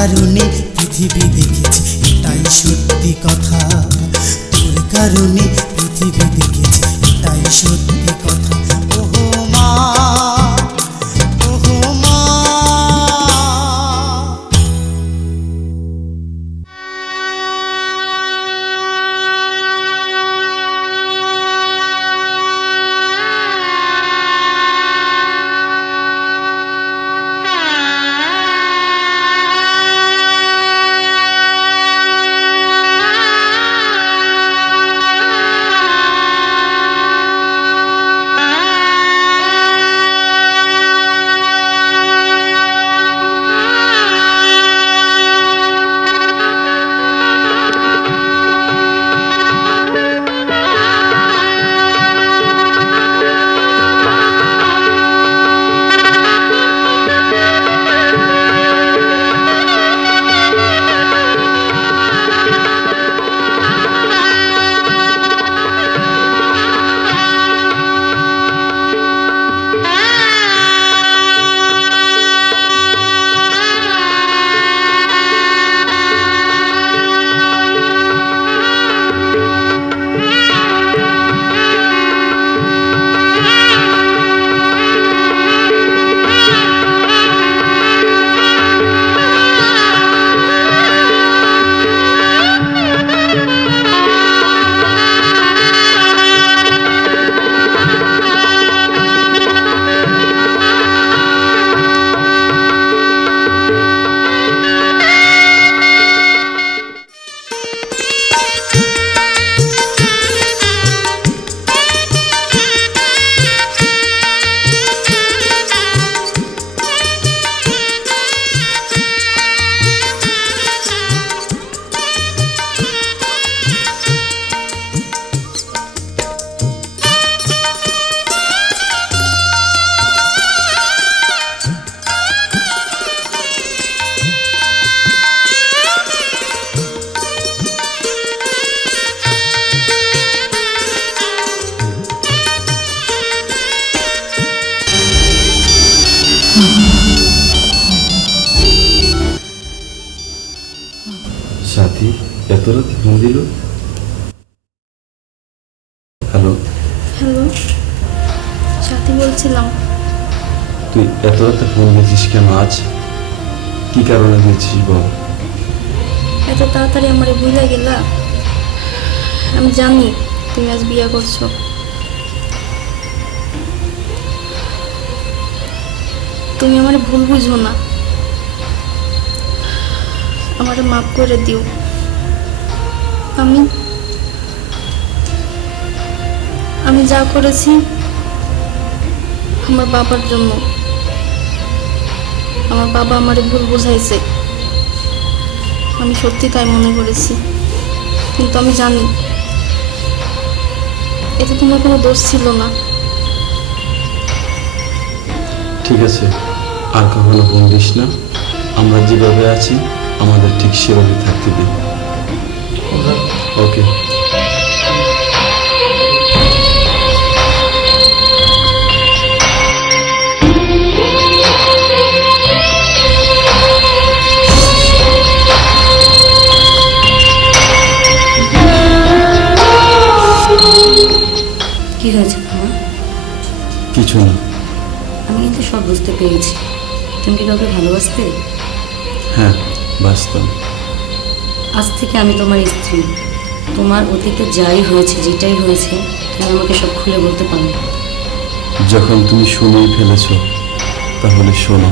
কারণে পৃথিবী দেখেছি, এটাই সত্যি কথা। তোর কারণে পৃথিবী দেখেছি, এটাই সত্যি কথা। ওহো মা, ওহো মা। সাথী এত রাতে ফোন দিল? হ্যালো, হ্যালো, সাথী বলছিলাম। তুই এত রাতে ফোন দিয়েছিস কেন আজ? কি কারণে দিয়েছিস বল? এত তাড়াতাড়ি আমার ভুলে গেলা? আমি জানি তুমি আজ বিয়ে করছো। তুমি আমার ভুল বুঝো না, আমার মাফ করে দিও। আমি যা করেছি আমার বাবার জন্য। আমার বাবা আমারে ভুল বুঝাইছে, আমি সত্যি তাই মনে করেছি, কিন্তু আমি জানি এতে তোমার কোনো দোষ ছিল না। ঠিক আছে, আর কখনো ফোন দিস না। আমরা যেভাবে আছি আমাদের ঠিক সেভাবে থাকতে দে। ওকে। কি হয়েছে মামা? কিছু না। আমি কিন্তু সব বুঝতে পেরেছি। তুমি কি কাউকে ভালোবাসতে? হ্যাঁ, বাস্তব। আজ থেকে আমি তোমার স্ত্রী। তোমার অতীতে যাই হয়েছে, যেটাই হয়েছে, তুমি আমাকে সব খুলে বলতে পারো। যখন তুমি শুনেই ফেলেছ তাহলে শোনো।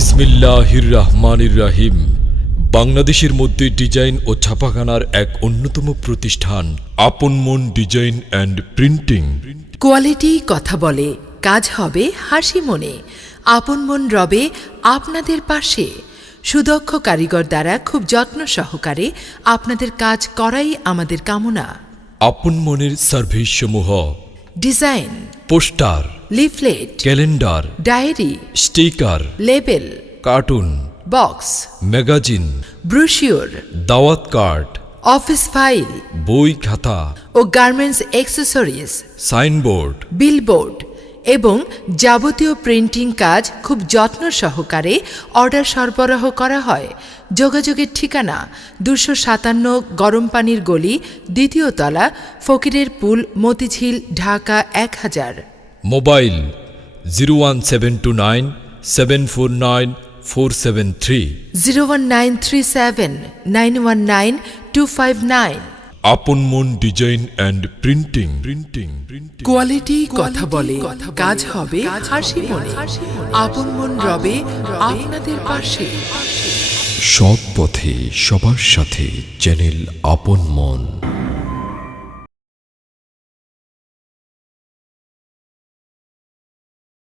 বিসমিল্লাহির রহমানির রহিম। বাংলাদেশের মধ্যে ডিজাইন ও ছাপাখানার এক অন্যতম প্রতিষ্ঠান আপন মন ডিজাইন অ্যান্ড প্রিন্টিং। কোয়ালিটি কথা বলে, কাজ হবে হাসি মনে। আপন মন রবে আপনাদের পাশে। সুদক্ষ কারিগর দ্বারা খুব যত্ন সহকারে আপনাদের কাজ করাই আমাদের কামনা। আপন মনের সার্ভিস সমূহ: design, poster, leaflet, calendar, diary, sticker, label, cartoon, box, magazine, brochure, দাওয়াত কার্ড, অফিস ফাইল বই খাতা ও গার্মেন্টস অ্যাক্সেসরিজ, সাইনবোর্ড, বিলবোর্ড এবং যাবতীয় প্রিন্টিং কাজ খুব যত্ন সহকারে অর্ডার সরবরাহ করা হয়। যোগাযোগের ঠিকানা 257 গরম পানির গলি, 2য় তলা, ফকিরের পুল, মতিঝিল, ঢাকা 1000। মোবাইল 01729 749 473, 01937 919 259। আপন মন ডিজাইন অ্যান্ড প্রিন্টিং। কোয়ালিটি কথা বলে, কাজ হবে হাসি মনে। আপন মন রবে আপনাদের পাশে। সৎ পথে সবার সাথে চ্যানেল আপন মন।